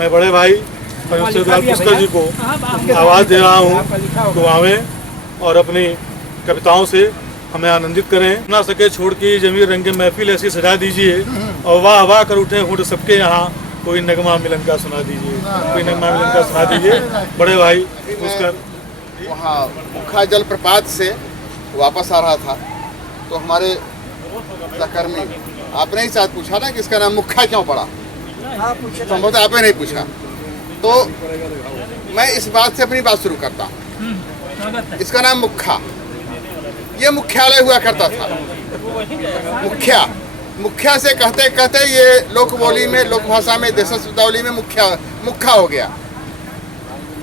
मैं बड़े भाई पंचलाल पुष्कर जी को आवाज़ दे रहा हूँ तो आवें और अपनी कविताओं से हमें आनंदित करें। ना सके छोड़ के जमीर रंगे महफिल ऐसी सजा दीजिए और वाह वाह कर उठे होंठ सबके यहाँ, कोई नगमा मिलन का सुना दीजिए, कोई नगमा मिलन का सुना दीजिए। बड़े भाई पुष्कर वहाँ मुखा जलप्रपात से वापस आ रहा था तो हमारे सहकर्मी आपने ही शायद पूछा ना कि इसका नाम मुखा क्यों पड़ा, संभवतः आपने नहीं पूछा, तो मैं इस बात से अपनी बात शुरू करता हूँ। इसका नाम मुखा, ये मुख्यालय हुआ करता था। मुखिया से कहते कहते ये लोक बोली में, लोक भाषा में, देशस्वतावली में मुखा हो गया।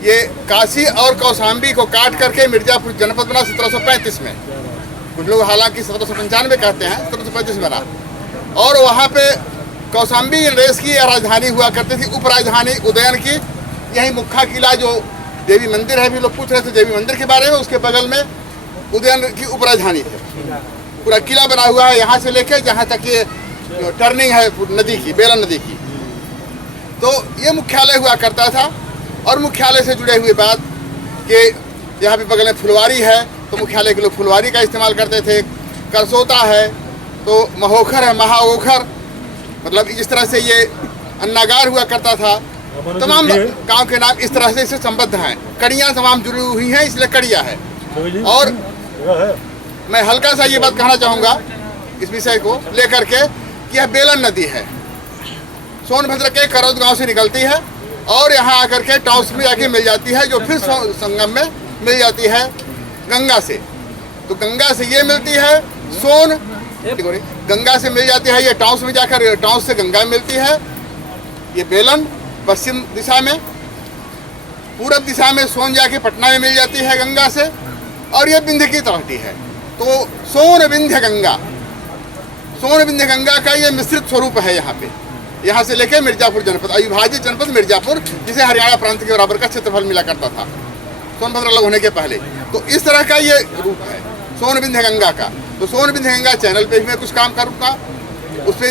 ये काशी और कौशाम्बी को काट करके मिर्जापुर जनपद बना 1735 में। कुछ लोग हालांकि 1795 कहते हैं, 1735 बना। और वहाँ पे कौशाम्बी नरेश की राजधानी हुआ करती थी, उपराजधानी उदयन की। यही मुखा किला जो देवी मंदिर है, भी लोग पूछ रहे थे देवी मंदिर के बारे में, उसके बगल में उदयन की उपराजधानी है। पूरा किला बना हुआ है यहाँ से लेके जहाँ तक ये टर्निंग है नदी की, बेलन नदी की। तो ये मुख्यालय हुआ करता था। और मुख्यालय से जुड़े हुए बात कि यहाँ पे बगल में फुलवारी है तो मुख्यालय के लोग फुलवारी का इस्तेमाल करते थे। करसोता है तो महोखर है, महाओखर, मतलब इस तरह से ये अन्नागार हुआ करता था। तमाम गांव के नाम इस तरह से इससे संबद्ध हैं। कड़ियाँ तमाम जुड़ी हुई हैं, इसलिए कड़िया है। और मैं हल्का सा ये बात कहना चाहूँगा इस विषय को लेकर के कि यह बेलन नदी है, सोनभद्र के करौद गांव से निकलती है और यहाँ आकर के टाउस में जाके मिल जाती है, जो फिर संगम में मिल जाती है गंगा से। तो गंगा से ये मिलती है गंगा से मिल जाती है ये टाउस में जाकर, टाउस से गंगा मिलती है। ये बेलन पश्चिम दिशा में, पूरब दिशा में सोन जाके पटना में मिल जाती है गंगा से। और ये विंध्य की तलहटी है। तो सोन विंध्य गंगा का ये मिश्रित स्वरूप है यहाँ पे। यहाँ से लेके मिर्जापुर जनपद, अविभाजित जनपद मिर्जापुर, जिसे हरियाणा प्रांत के बराबर का क्षेत्रफल मिला करता था सोनभद्र अलग होने के पहले। तो इस तरह का ये रूप है सोन विंध्य गंगा का। तो सोन विंध्य गंगा चैनल पे भी मैं कुछ काम करूँगा, उस पर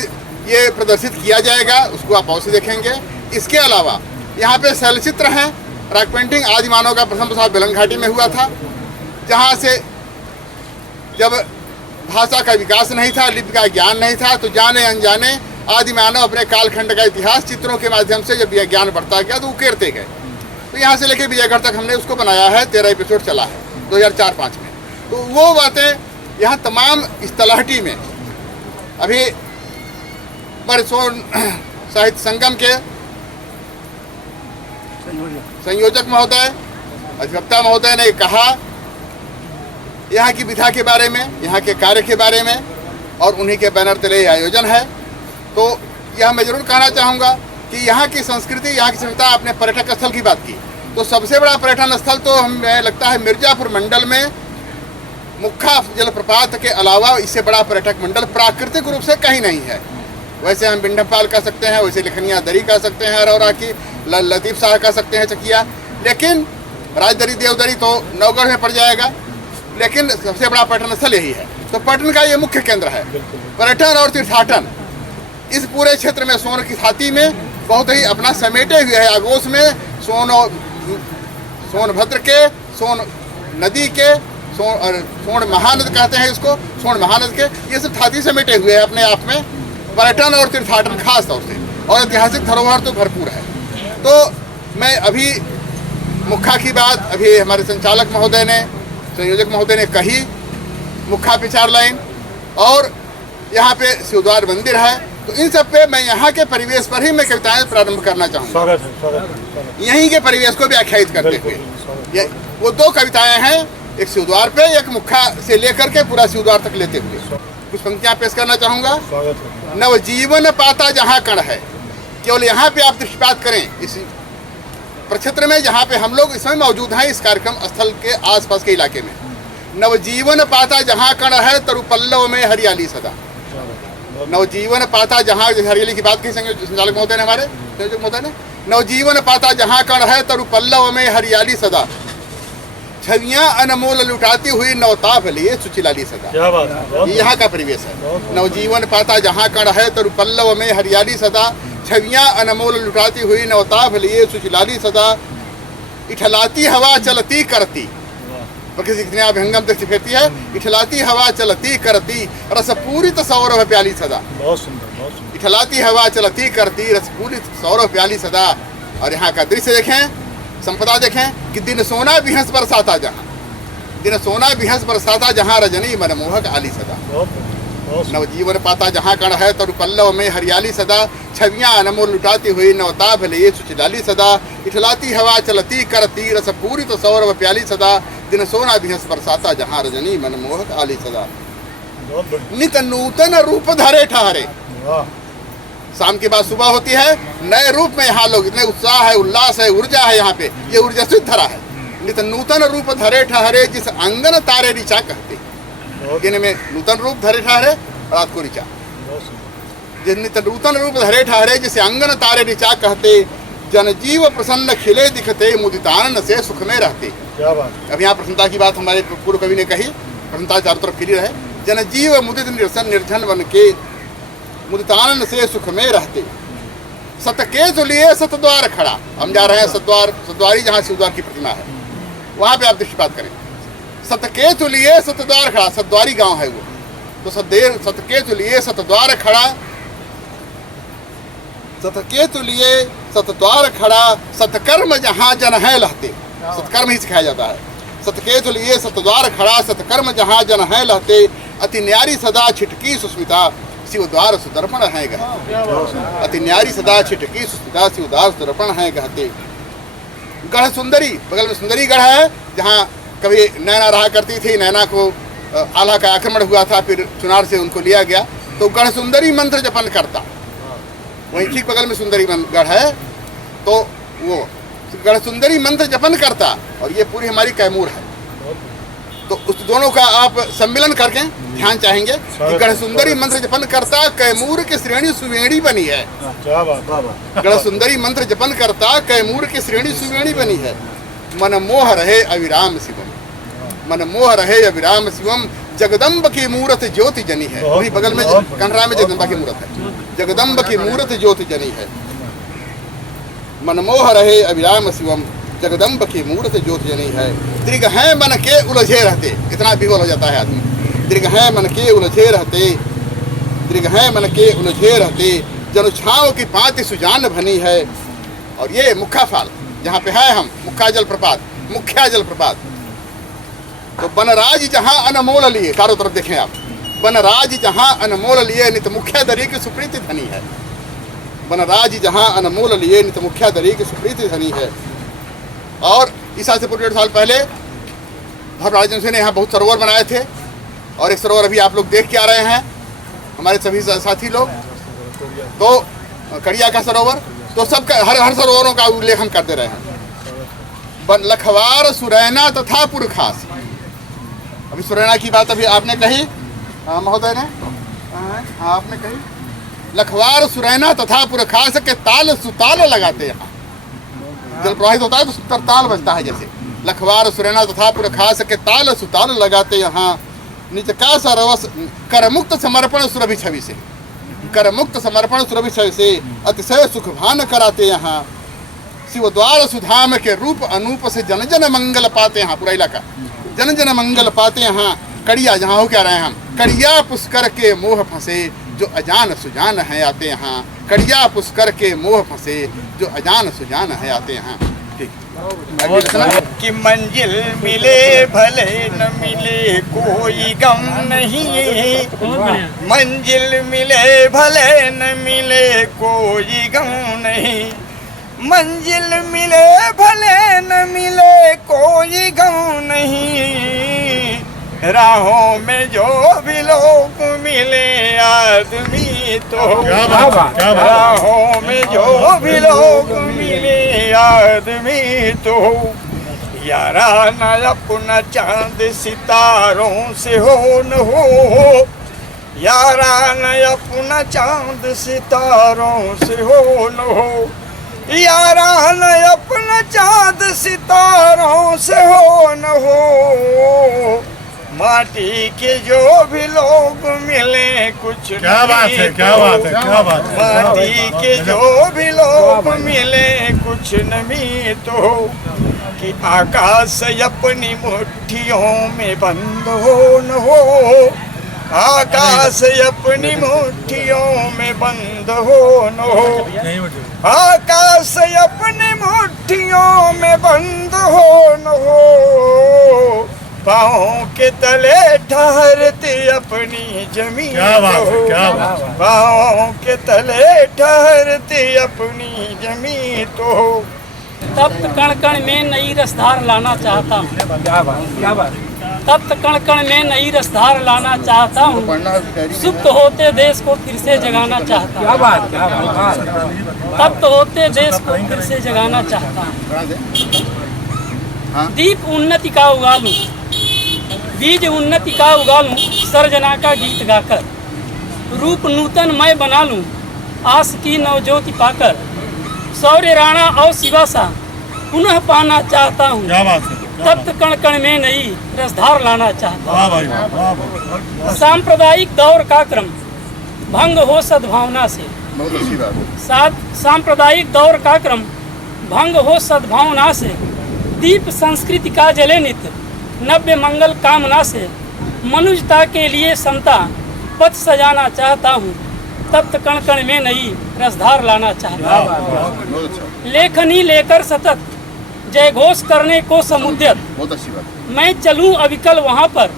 ये प्रदर्शित किया जाएगा, उसको आप अवश्य देखेंगे। इसके अलावा यहाँ पे शैलचित्र हैं, रॉक पेंटिंग आदि मानव का प्रथम प्रसार बेलन घाटी में हुआ था, जहाँ से जब भाषा का विकास नहीं था, लिपि का ज्ञान नहीं था, तो जाने अनजाने आदि मानव अपने कालखंड का इतिहास चित्रों के माध्यम से जब यह ज्ञान बढ़ता गया तो उकेरते गए। तो यहाँ से लेके विजयगढ़ तक हमने उसको बनाया है, 13 एपिसोड चला है 2004-05 में। तो वो बातें यहाँ तमाम इस तलहटी में अभी हमारे सोन साहित्य संगम के संयोजक महोदय, अधिवक्ता महोदय ने कहा यहाँ की विधा के बारे में, यहाँ के कार्य के बारे में, और उन्हीं के बैनर तले आयोजन है। तो यह मैं जरूर कहना चाहूँगा कि यहाँ की संस्कृति, यहाँ की सभ्यता, आपने पर्यटक स्थल की बात की, तो सबसे बड़ा पर्यटन स्थल तो हमें लगता है मिर्जापुर मंडल में मुख्या जलप्रपात के अलावा इससे बड़ा पर्यटक मंडल प्राकृतिक रूप से कहीं नहीं है। वैसे हम बिंडमपाल कह सकते हैं, वैसे लखनिया दरी कह सकते हैं, अरौरा की लतीफ शाह कह सकते हैं, चकिया, लेकिन राजदरी देवदरी तो नवगढ़ में पड़ जाएगा, लेकिन सबसे बड़ा पर्यटन स्थल यही है। तो पर्यटन का ये मुख्य केंद्र है। पर्यटन और तीर्थाटन इस पूरे क्षेत्र में सोन की छाती में बहुत ही अपना समेटे हुए है। आगोश में सोनभद्र के, सोन नदी के, सोन महानद कहते हैं इसको, सोन महानद के, ये सब छाती समेटे हुए हैं अपने आप में। पर्यटन और तीर्थाटन खास तौर से, और ऐतिहासिक धरोहर तो भरपूर है। तो मैं अभी मुख्या की बात अभी हमारे संचालक महोदय ने, संयोजक महोदय ने कही, मुख्या पे 4 लाइन, और यहाँ पे शिवद्वार मंदिर है। तो इन सब पे मैं यहाँ के परिवेश पर ही मैं कविताएं प्रारंभ करना चाहूँगा। यहीं के परिवेश को व्याख्यायित करते हुए वो 2 कविताएं हैं, एक शिवद्वार पे, एक मुख्या से लेकर के पूरा शिवद्वार तक लेते हुए कुछ पंक्तियां पेश करना चाहूँगा। नवजीवन पाता जहाँ कण है, केवल यहाँ पे आप दृष्टिपात करें इस प्रक्षेत्र में जहाँ पे हम लोग इस समय मौजूद हैं, इस कार्यक्रम स्थल के आसपास के इलाके में। नवजीवन पाता जहाँ कण है, तरु पल्लव में हरियाली सदा। नवजीवन पाता जहाँ, हरियाली की बात की संचालक महोदय ने, हमारे संयोजक महोदय ने, नवजीवन पाता जहाँ कण है, तरु पल्लव में हरियाली सदा, छवियाँ अनमोल लुटाती हुई नवताभ लिए सुचिलाली सदा। यहाँ का परिवेश है। नवजीवन पाता जहाँ कण है, तरु पल्लव में हरियाली सदा, छवियाँ अनमोल लुटाती हुई नवताभ लिए सुचिलाली सदा, इठलाती हवा चलती करती, प्रकृति कितने अभंगम दृष्टि फेरती है। इठलाती हवा चलती करती, रस पूरित सौरभ प्याली सदा। बहुत सुंदर, बहुत सुंदर। इठलाती हवा चलती करती, रस पूरित सौरभ प्याली सदा। और यहाँ का दृश्य देखें, संपदा देखें कि दिन सोना बिहस बरसाता जहाँ, दिन सोना बिहस बरसाता जहाँ, रजनी मनमोहक आली सदा। नवजीवन पाता जहाँ कण है, तरु पल्लव में हरियाली सदा, छवियाँ अनमोल लुटाती हुई नवताभ लिए सुचिलाली सदा, इठलाती हवा चलती करती, रस पूरित सौरभ प्याली सदा, दिन सोना बिहस बरसाता जहाँ, रजनी मनमोहक आली सदा। नित नूतन रूप धरे ठहरे, शाम के बाद सुबह होती है, नए रूप में यहाँ लोग इतने उत्साह है, उल्लास है, ऊर्जा है, यहाँ पे ये ऊर्जा से धरा है। नित नूतन रूप धरे ठहरे, जिस अंगन तारे ऋचा कहते, इनमें नूतन रूप धरे ठहरे, रात को ऋचा, जिस नित नूतन रूप धरे ठहरे, जिसे अंगन तारे ऋचा कहते, जनजीव प्रसन्न खिले दिखते, मुदितानंद से सुख में रहते। अब यहाँ प्रसन्नता की बात हमारे पूर्व कवि ने कही, प्रसन्नता चारों तरफ खिली रहे। जनजीव मुदित निर्सन निर्धन बन के, मुदितानंद से सुख में रहते, सतकेतु लिए सतद्वार खड़ा। हम जा रहे हैं सतद्वारी, जहाँ शिवद्वार की प्रतिमा है, वहाँ पे आप दृष्टिपात करें। सतकेतु लिए सतद्वार खड़ा, सतद्वारी गांव है वो, तो सतकेतु लिए सतद्वार खड़ा, सतकेतु लिए सतद्वार खड़ा, सतकर्म जहाँ जन है लहते, सतकर्म ही सिखाया जाता है। सतकेतु लिए सतद्वार खड़ा, सतकर्म जहाँ जन है लहते, अति न्यारी सदा छिटकी सुस्मिता, शिवद्वार सुदर्पण है गहते। अति न्यारी सदा छिटकी सुस्मिता, शिवद्वार सुदर्पण है गहते। गढ़ सुंदरी, बगल में सुंदरी गढ़ है, जहाँ कभी नैना रहा करती थी। नैना को आला का आक्रमण हुआ था, फिर चुनार से उनको लिया गया, तो गढ़ सुंदरी मंत्र जपन करता, वहीं ठीक बगल में सुंदरी गढ़ है, तो वो गढ़ सुंदरी मंत्र जपन करता, और ये पूरी हमारी कैमूर है। तो उस दोनों का आप सम्मिलन करके ध्यान चाहेंगे कि गढ़ सुंदरी मंत्र जपन करता, कैमूर की श्रेणी सुवेणी बनी है। गढ़ सुंदरी मंत्र जपन करता, कैमूर की श्रेणी सुवेणी बनी है। मन मोह रहे अविराम शिवम, मन मोह रहे अविराम शिवम, जगदम्ब की मूरत ज्योति जनी है। वही बगल में कंडरा में जगदम्बा की मूरत है, जगदम्ब की मूरत ज्योति जनी है। मनमोह रहे अविराम शिवम, जगदम्ब की मूर्त ज्योति जनी है। दृग है मन के उलझे रहते, इतना विवल हो जाता है आदमी। दृग है मन के उलझे रहते, दृग है मन के उलझे रहते, जनु छाँव की पाति सुजान भनी है। और ये मुख्या फाल जहाँ पे है हम, मुख्या जलप्रपात, मुख्या जलप्रपात। तो बनराज जहाँ अनमोल लिए, चारों तरफ देखें आप, बनराज जहाँ अनमोल लिए, नित मुख्या दरी की सुप्रीति धनी है। बनराज जहाँ अनमोल लिए, नित मुख्या दरी की सुप्रीति धनी है। और इस साल से 1.5 साल पहले धर्मराज सिंह ने यहाँ बहुत सरोवर बनाए थे, और एक सरोवर अभी आप लोग देख के आ रहे हैं, हमारे सभी साथी लोग। तो कड़िया का सरोवर, तो सबका हर सरोवरों का उल्लेख हम करते रहे हैं। लखवार सुरैना तथा पुरखास। अभी सुरैना की बात अभी आपने कही महोदय ने, हाँ आपने कही। लखवार सुरैना तथा पुरखास के ताल सुताल लगाते यहाँ, जल प्रवाहित होता है तो सुतर ताल बजता है जैसे। लखवार सुरैना तथा पुरखास के ताल सुताल लगाते यहाँ, निज का सरवस करमुक्त समर्पण सुरभि छवि से, करमुक्त समर्पण सुरभि छवि से अतिशय सुख भान कराते यहाँ। शिव द्वार सुधाम के रूप अनूप से जन जन मंगल पाते यहाँ, पूरा इलाका जन जन मंगल पाते यहाँ। कड़िया जहाँ हो क्या रहे हैं हम, कड़िया पुष्कर के मोह फंसे जो अजान सुजान है आते यहाँ, कड़िया पुष्कर के मोह फंसे जो अजान सुजान है आते यहाँ। कि मंजिल मिले भले न मिले कोई गम नहीं, मंजिल मिले भले न मिले कोई गम नहीं, मंजिल मिले भले न मिले कोई गम नहीं, राहों में जो भी लोग मिले आदमी तो, राहों में जो भी लोग मिले आदमी तो, यारा न अपना चांद सितारों से हो न हो, यारा न अपना चांद सितारों से हो न हो, यारा न अपना चांद सितारों से हो न हो, माटी के जो भी लोग मिले कुछ क्या बात है, क्या बात है, क्या बात है। माटी के जो भी लोग मिले कुछ नमी तो, कि आकाश अपनी मुट्ठियों में बंद हो न हो, आकाश अपनी मुट्ठियों में बंद हो न हो, आकाश अपनी मुट्ठियों में बंद हो न हो, पाँव के तले ठहरती अपनी जमीन, क्या बात है, क्या बात है। पाँव के तले ठहरती अपनी जमीन तो, तप्त कण कण में नई रसधार लाना चाहता हूँ, क्या बात तप्त कण कण में नई रसधार लाना चाहता हूँ, सुप्त होते देश को फिर से जगाना चाहता हूँ, क्या बात, तप्त होते देश को फिर से जगाना चाहता हूँ। दीप उन्नति का उगा लूं, बीज उन्नति का उगा लूं, सर्जना का गीत गाकर, रूप नूतन मैं बना लूं, आस की नवज्योति पाकर, शौर्य राणा और शिवासा पुनः पाना चाहता हूँ, क्या बात है। तप्त कण कण में नई रसधार लाना चाहता वाह भाई वाह, वाह हूँ। सांप्रदायिक दौर का क्रम भंग हो सद्भावना से, बहुत अच्छी बात है। सांप्रदायिक दौर का क्रम भंग हो सद्भावना से, दीप संस्कृति का जले नित्य नव्य मंगल कामना से, मनुष्यता के लिए समता पथ सजाना चाहता हूँ, तप्त कण कण में नई रसधार लाना चाहता हूँ। लेखनी लेकर सतत जय घोष करने को समुद्यत, बहुत अच्छी बात है। मैं चलूं अविकल वहाँ पर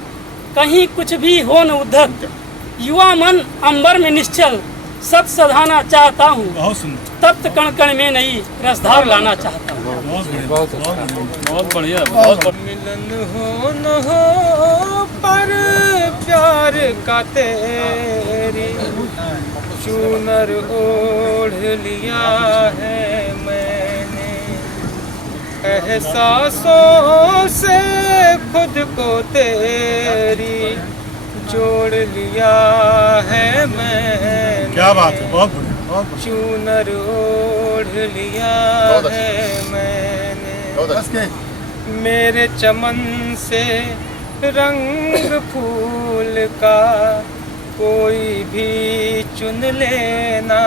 कहीं कुछ भी हो न उद्धत, युवा मन अंबर में निश्चल सत सधाना चाहता हूँ, बहुत सुंदर, तप्त कण कण में नई रसधार लाना चाहता हूँ। बहुत बढ़िया, बहुत बढ़िया। मिलन हो न हो पर प्यार का तेरी, चूनर ओढ़ लिया है मैंने, एहसासों से खुद को तेरी जोड़ लिया है मैंने। क्या बात है, बहुत बढ़िया, बहुत बढ़िया। चूनर ओढ़ लिया है मैंने, मेरे चमन से रंग फूल का कोई भी चुन लेना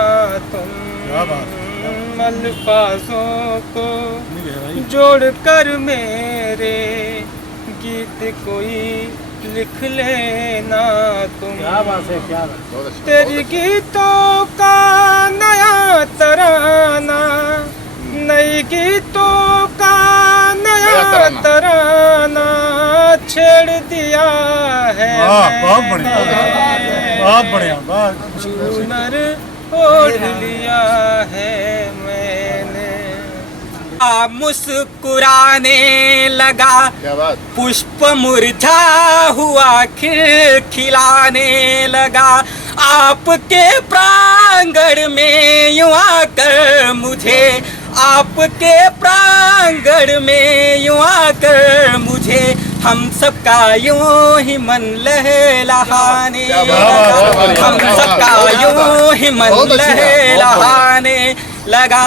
तुम, क्या बात है। अल्फाजों को जोड़कर मेरे गीत कोई लिख लेना तुम। क्या बात है, क्या बात। तेरी गीतों का नया तराना, नई गीतों का नया तराना छेड़ दिया है बहुत बढ़िया, बहुत बढ़िया, बहुत चूनर ओढ़ लिया है मैंने। मुस्कुराने लगा क्या बात। पुष्प मुरझा हुआ खिलाने लगा, आपके प्रांगण में यूं आकर मुझे आपके प्रांगण में यूं आकर मुझे हम सबका यूं ही मन लहलहाने लगा, हम सबका यूं ही मन लहलहाने लगा।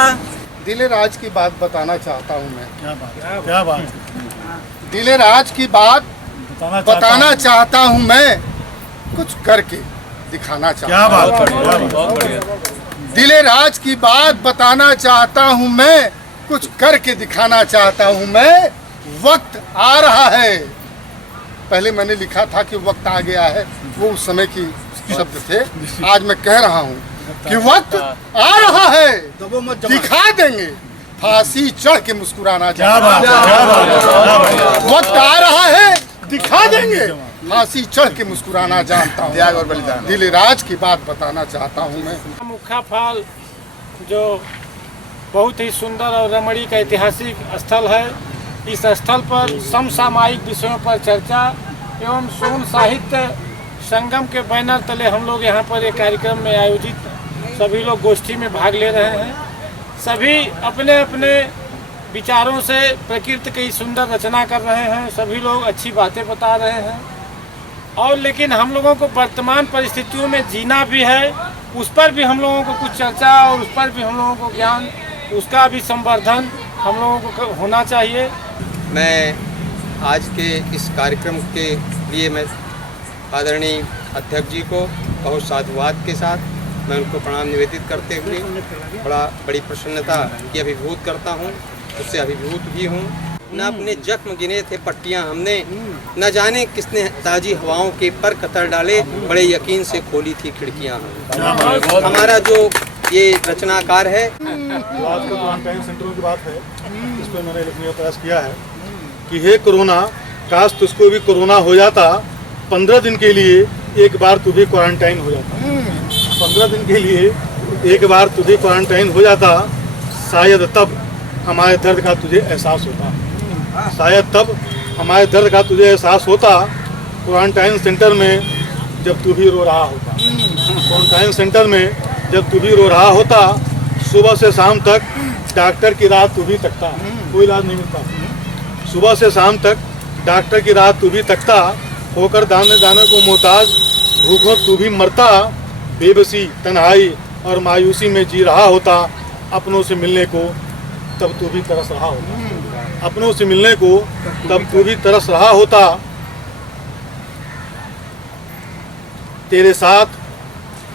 दिले राज की बात बताना चाहता हूँ मैं। क्या बात दिले राज की बात बताना चाहता हूँ मैं, कुछ करके दिखाना चाहता हूँ। दिले राज की बात बताना चाहता हूँ मैं, कुछ करके दिखाना चाहता हूँ मैं। वक्त आ रहा है, पहले मैंने लिखा था कि वक्त आ गया है, वो उस समय की शब्द थे। आज मैं कह रहा हूँ कि वक्त आ रहा है, दिखा देंगे फांसी चढ़ के मुस्कुराना। वक्त आ रहा है, दिखा देंगे फांसी चढ़ के मुस्कुराना जानता हूँ। त्याग और बलिदान। दिले राज की बात बताना चाहता हूँ मैं। मुखा फाल जो बहुत ही सुंदर और रमणीक ऐतिहासिक स्थल है, इस स्थल पर समसामयिक विषयों पर चर्चा एवं सोन साहित्य संगम के बैनर तले हम लोग यहाँ पर एक कार्यक्रम में आयोजित सभी लोग गोष्ठी में भाग ले रहे हैं। सभी अपने अपने विचारों से प्रकृति की सुंदर रचना कर रहे हैं, सभी लोग अच्छी बातें बता रहे हैं। और लेकिन हम लोगों को वर्तमान परिस्थितियों में जीना भी है, उस पर भी हम लोगों को कुछ चर्चा और उस पर भी हम लोगों को ज्ञान, उसका भी संवर्धन हम लोगों को होना चाहिए। मैं आज के इस कार्यक्रम के लिए मैं आदरणीय अध्यक्ष जी को बहुत साधुवाद के साथ मैं उनको प्रणाम निवेदित करते हुए बड़ी प्रसन्नता की अभिभूत करता हूँ, उससे अभिभूत भी हूँ। न अपने जख्म गिने थे पट्टियाँ हमने, न जाने किसने ताजी हवाओं के पर कतर डाले, बड़े यकीन से खोली थी खिड़कियाँ। हमारा जो ये रचनाकार है, जो आज का क्वारंटाइन सेंटरों की बात है, इस पर मैंने लिखने का प्रयास किया है कि हे कोरोना, काश तुझको भी कोरोना हो जाता, 15 दिन के लिए एक बार तू भी क्वारंटाइन हो जाता। 15 दिन के लिए एक बार तू भी क्वारंटाइन हो जाता, शायद तब हमारे दर्द का तुझे एहसास होता। शायद तब हमारे दर्द का तुझे एहसास होता, क्वारंटाइन सेंटर में जब तू भी रो रहा होता। क्वारंटाइन सेंटर में जब तू भी रो रहा होता, सुबह से शाम तक डॉक्टर की राह तू भी तकता, कोई इलाज नहीं मिलता। सुबह से शाम तक डॉक्टर की राह तू भी तकता, होकर दाने दाने को मोहताज भूखों तू भी मरता। बेबसी, तन्हाई और मायूसी में जी रहा होता, अपनों से मिलने को तब तू भी तरस रहा होता। अपनों से मिलने को तब तू भी तरस रहा होता। तेरे साथ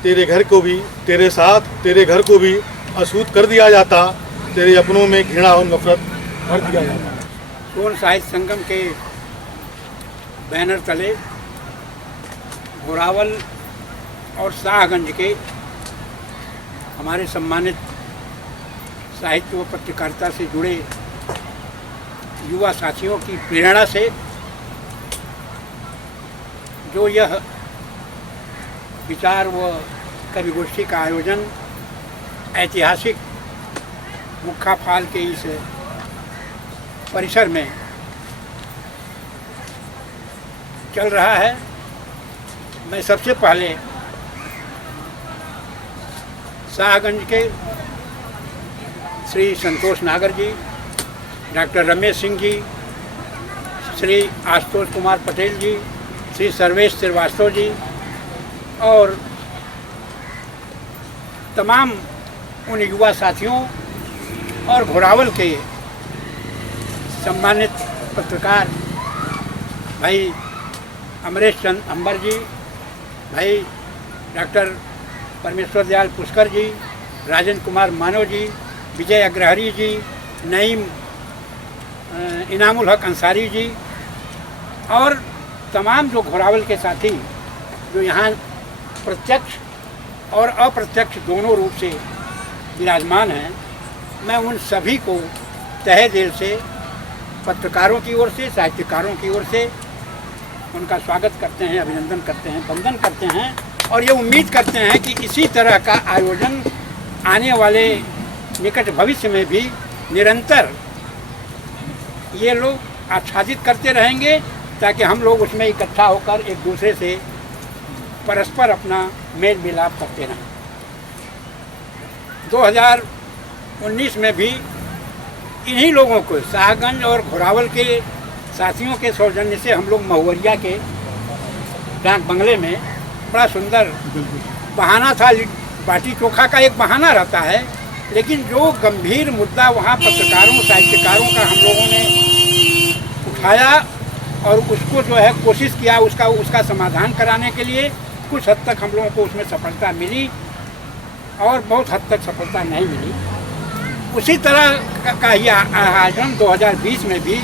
तेरे घर को भी, तेरे साथ तेरे घर को भी अछूत कर दिया जाता, तेरे अपनों में घृणा और नफरत भर दिया जाता। सोन साहित्य संगम के बैनर तले घोरावल और शाहगंज के हमारे सम्मानित साहित्य व पत्रकारिता से जुड़े युवा साथियों की प्रेरणा से जो यह विचार व कवि गोष्ठी का आयोजन ऐतिहासिक मुखा फाल के इस परिसर में चल रहा है, मैं सबसे पहले शाहगंज के श्री संतोष नागर जी, डॉक्टर रमेश सिंह जी, श्री आशुतोष कुमार पटेल जी, श्री सर्वेश श्रीवास्तव जी और तमाम उन युवा साथियों और घोरावल के सम्मानित पत्रकार भाई अमरेश चंद अंबर जी, भाई डॉक्टर परमेश्वर दयाल पुष्कर जी, राजेंद्र कुमार मानव जी, विजय अग्रहरी जी, नईम इनामुल हक अंसारी जी और तमाम जो घोरावल के साथी जो यहाँ प्रत्यक्ष और अप्रत्यक्ष दोनों रूप से विराजमान हैं, मैं उन सभी को तहे दिल से पत्रकारों की ओर से, साहित्यकारों की ओर से उनका स्वागत करते हैं, अभिनंदन करते हैं, वंदन करते हैं और ये उम्मीद करते हैं कि इसी तरह का आयोजन आने वाले निकट भविष्य में भी निरंतर ये लोग आच्छादित करते रहेंगे, ताकि हम लोग उसमें इकट्ठा होकर एक दूसरे से परस्पर अपना मेल मिलाप करते रहें। 2019 में भी इन्हीं लोगों को शाहगंज और घोरावल के साथियों के सौजन्य से हम लोग महुवरिया के डाक बंगले में बड़ा सुंदर बहाना था, बाटी चोखा का एक बहाना रहता है, लेकिन जो गंभीर मुद्दा वहाँ पत्रकारों साहित्यकारों का हम लोगों ने उठाया और उसको जो है कोशिश किया उसका समाधान कराने के लिए, कुछ हद तक हम लोगों को उसमें सफलता मिली और बहुत हद तक सफलता नहीं मिली। उसी तरह का यह आयोजन 2020 में भी,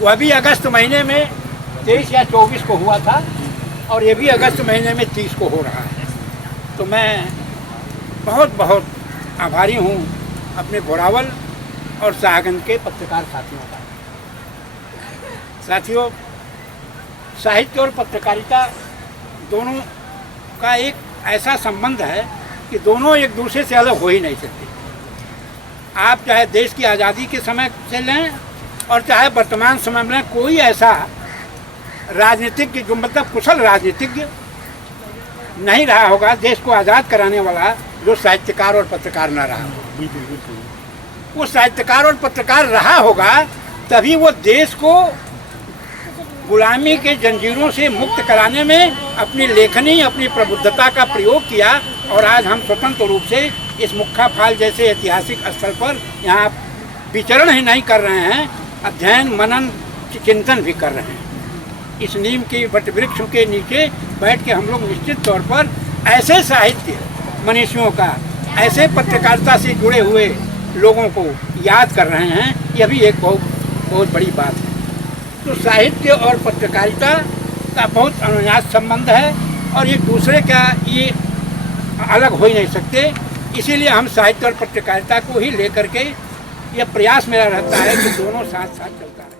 वह भी अगस्त महीने में 23 या 24 को हुआ था और ये भी अगस्त महीने में 30 को हो रहा है। तो मैं बहुत बहुत आभारी हूँ अपने घोरावल और शाहगंज के पत्रकार साथियों का। साथियों, साहित्य और पत्रकारिता दोनों का एक ऐसा संबंध है कि दोनों एक दूसरे से अलग हो ही नहीं सकते। आप चाहे देश की आज़ादी के समय से लें और चाहे वर्तमान समय में, कोई ऐसा राजनीतिज्ञ जो मतलब कुशल राजनीतिज्ञ नहीं रहा होगा देश को आज़ाद कराने वाला जो साहित्यकार और पत्रकार ना रहा होगा। वो साहित्यकार और पत्रकार रहा होगा तभी वो देश को गुलामी के जंजीरों से मुक्त कराने में अपनी लेखनी, अपनी प्रबुद्धता का प्रयोग किया और आज हम स्वतंत्र रूप से इस मुक्खा फाल जैसे ऐतिहासिक स्थल पर यहाँ विचरण ही नहीं कर रहे हैं, अध्ययन मनन चिंतन भी कर रहे हैं। इस नीम के वट वृक्ष के नीचे बैठ के हम लोग निश्चित तौर पर ऐसे साहित्य मनीषियों का, ऐसे पत्रकारिता से जुड़े हुए लोगों को याद कर रहे हैं। यह भी एक बहुत बड़ी बात है। तो साहित्य और पत्रकारिता का बहुत अनन्य संबंध है और एक दूसरे का ये अलग हो ही नहीं सकते। इसीलिए हम साहित्य और पत्रकारिता को ही लेकर के यह प्रयास मेरा रहता है कि दोनों साथ साथ चलता रहे।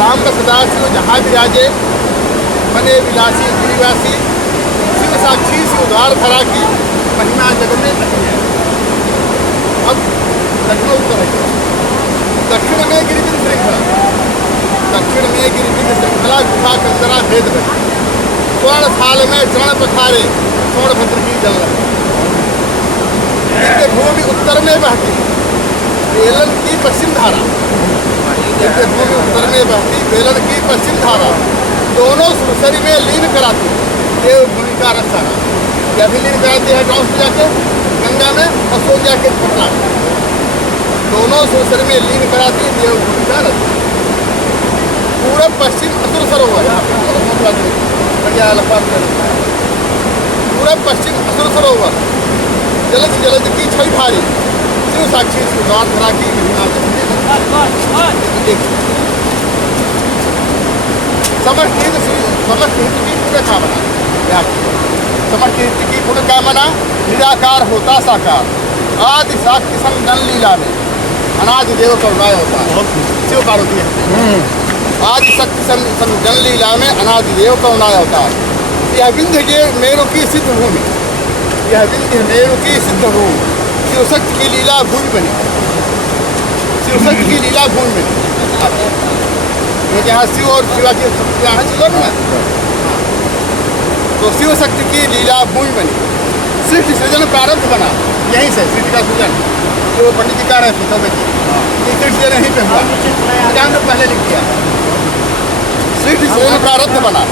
सांब सदाशिव जहाँ विराजे बने विलासी गिरिवासी शिव साक्षी शिव द्वार धरा की महिमा जग में नहीं है। गुफा कंदरा भेद बने, स्वर्ण थाल में चरण पखारे सोनभद्र की जल रहे। भूमि उत्तर में बहती बेलन की पश्चिम धारा, भूमि उत्तर में बहती बेलन की पश्चिम धारा, दोनों सुरसरी में लीन कराती देवभूमि का रस सारा। यह भी लीन कराती है गाँव से जाके गंगा में और सो जाके पटना में, दोनों सुरसरी में लीन कराती देवभूमि का रस। पूरब पश्चिम असुर सरोवर, पूरब पश्चिम असुर सरोवर, जलद जलद की छवि भारी, शिव साक्षी सुधार धरा की महिमा। समष्टि हित की पुण्य कामना, समष्टि हित की पुण्य कामना, निराकार होता साकार, आदि साक्षी संग जन लीला में अनादि देव करुणाय होता है। शिव पार्वती है, आदि शक्ति संग जन लीला में अनादि देव करुणाय होता है। यह विंध्य के मेरु की सिद्ध भूमि, यह विंध्य मेरु की सिद्ध भूमि, शिव शक्ति की लीला भूमि बनी, शिव शक्ति की लीला भूमि बनी। यहाँ शिव और शिवा की यहाँ चलो ना, तो शिव शक्ति की लीला भूमि बनी। सृष्टि सृजन प्रारब्ध बना, यहीं से सृष्टि का सृजन जो पंडित जी कह रहे थे तब ये सृष्टि यहीं पे हुआ, ज्ञान ने पहले लिख दिया। सृष्टि सृजन प्रारब्ध बना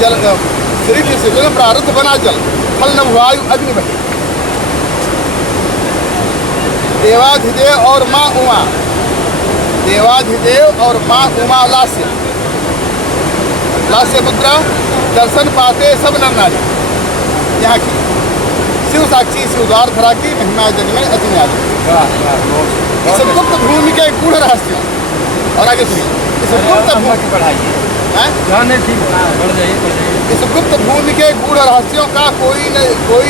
जल, सृष्टि सृजन प्रारब्ध बना जल, फल नभ वायु अग्नि बने। देवाधिदेव और माँ उमा, देवाधिदेव और माँ उमा लास्य, लास्य मुद्रा दर्शन पाते सब नर नारी। यहाँ की शिव साक्षी शिवद्वार धरा की महिमा जग में अति न्यारी। इस गुप्त भूमि के गूढ़ रहस्य, और आगे सुनिए, इस गुप्त भूमि इस गुप्त भूमि के गूढ़ रहस्यों का कोई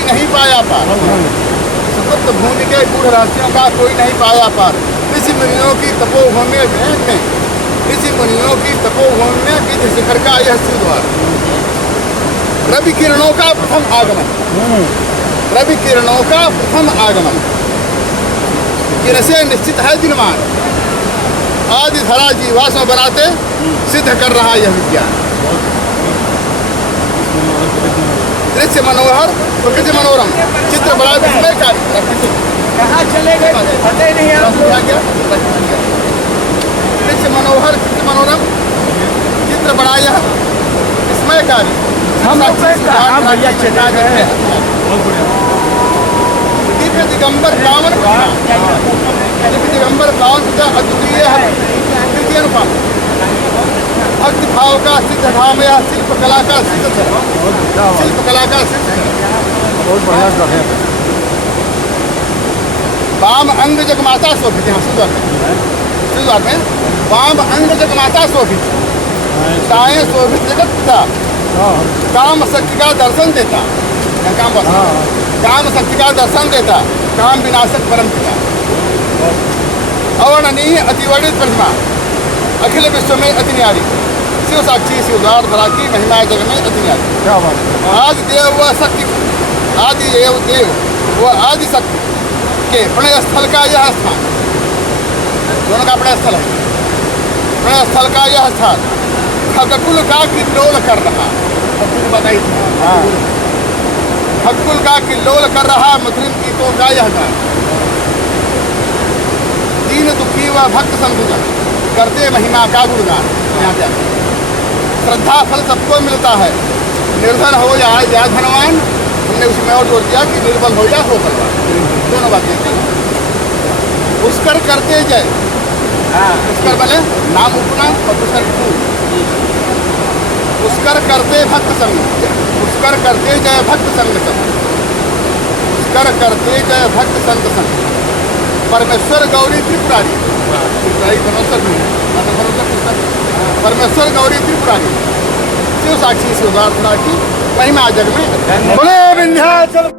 नहीं पाया पार, इस गुप्त भूमि के गूढ़ रहस्यों का कोई नहीं पाया पार। ऋषि मुनियों की तपोभूमि में, ऋषि मुनियों की तपोभूमि में विधि शिखर का यह शिवद्वार। रवि किरणों का प्रथम आगमन, रवि किरणों का प्रथम आगमन, किरण से निश्चित है दिनमान, आदि धरा जीवाश्म बनाते सिद्ध कर रहा यह विज्ञान। दृश्य मनोहर प्रकृति मनोरम, चित्र बड़ा विस्मयकारी। कहाँ चले गए पता ही नहीं आप लोग। दृश्य मनोहर चित्र मनोरम, चित्र बड़ा यह विस्मयकारी। हम भैया चले गए। दिव्य दिगंबर पावन, दिव्य दिगंबर पावन अद्वितीय है तृतीय अनुपात। भक्ति भाव का सिद्ध धाम, या शिल्प कला का सिद्ध, शिल्प कला का सिद्ध। वाम अंग जगमाता शोभित, यहाँ शुरुआत में वाम अंग जगमाता शोभित, दाएं शोभित जगत पिता, काम शक्ति का दर्शन देता, काम काम शक्ति का दर्शन देता, काम विनाशक परम पिता। अवर्णनीय अतिवर्णित प्रतिमा, अखिल विश्व में अति न्यारी, शिव साक्षी शिवद्वार धरा की महिमा जग में अति न्यारी। आदि देव व शक्ति, आदि देव व आदि शक्ति के प्रणय स्थल का यह स्थान, दोनों का प्रणय स्थल है, प्रणय स्थल का यह स्थान खगकुल का किल्लोल कर रहा, बताइए खगकुल का किल्लोल कर रहा, मधुरिम गीतों का यह गान। दीन दुखी व भक्त संतुजन करते महिमा का गुणगान। यहाँ पे श्रद्धा फल सबको मिलता है, निर्धन हो या धनवान। हमने उसमें और जोर दिया कि निर्बल हो या हो बलवान, दोनों बातें थी। पुष्कर करते जय, पुष्कर बने नाम उपनाम और पुष्कर फूल। पुष्कर करते भक्त संग, पुष्कर करते जय भक्त संग संग, पुष्कर करते जय भक्त संग संग। परमेश्वर गौरी त्रिपुरारी, त्रिपुरारी परमेश्वर भी है, परमेश्वर गौरी त्रिपुरारी, शिव साक्षी शिवद्वार की महिमा जग में। बोले विंध्याचल।